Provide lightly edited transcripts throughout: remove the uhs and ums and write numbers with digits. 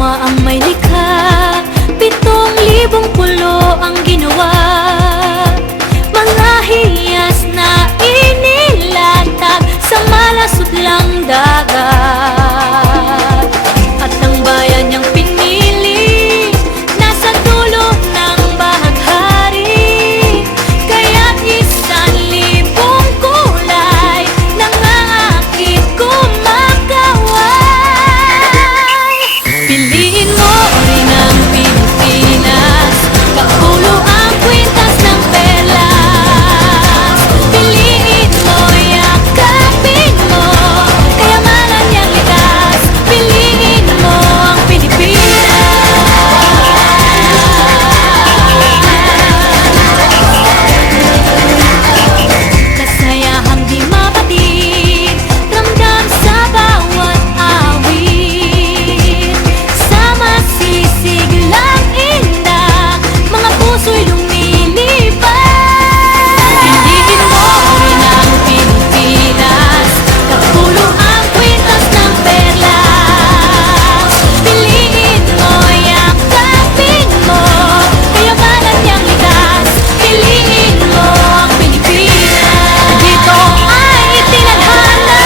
Nawa ang may likha, 7,000 pulo ang ginawa. Mga hiyas na inilatag sa malasot lang dagat. At ang bayan niyang pinili nasa dulo ng bahaghari. Kaya't 1,000 kulay nangaakit kumakaway. Piliin mo rin ang Pilipinas, kapulo ang kwintas ng perlas. Piliin mo, yakapin mo, kayamanan niyang likas. Piliin mo ang Pilipinas. Kasayahang di mapatid, ramdam sa bawat awit. Sama sisiglang indak, mga puso'y lumilipad. Piliin mo rin ang Pilipinas, kapulo ang kwintas ng perlas. Piliin mo, yakapin mo, kayamanan niyang likas. Piliin mo ang Pilipinas. Dito ay itinadhana,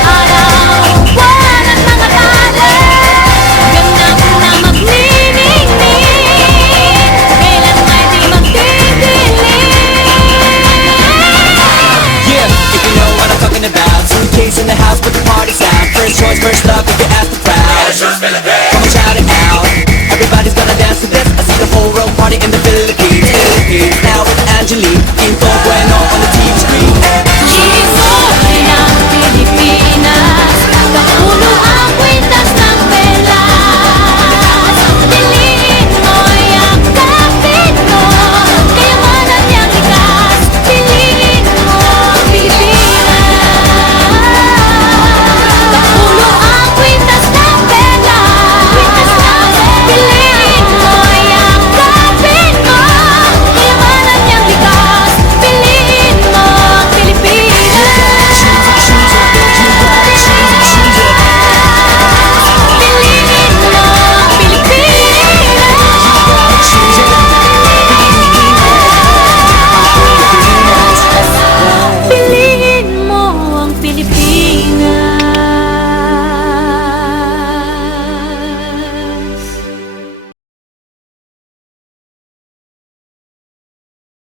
araw, buwan at mga tala. Ganap na magniningning, kailan may di magdidilim. Yeah, if you know what I'm talking about. Suitcase in the house, but the party's out. First choice, first love, if you ask the crowd. Come on, shout it out. Everybody's gonna dance to this. I see the whole world party in the Philippines. Now with Angelique, in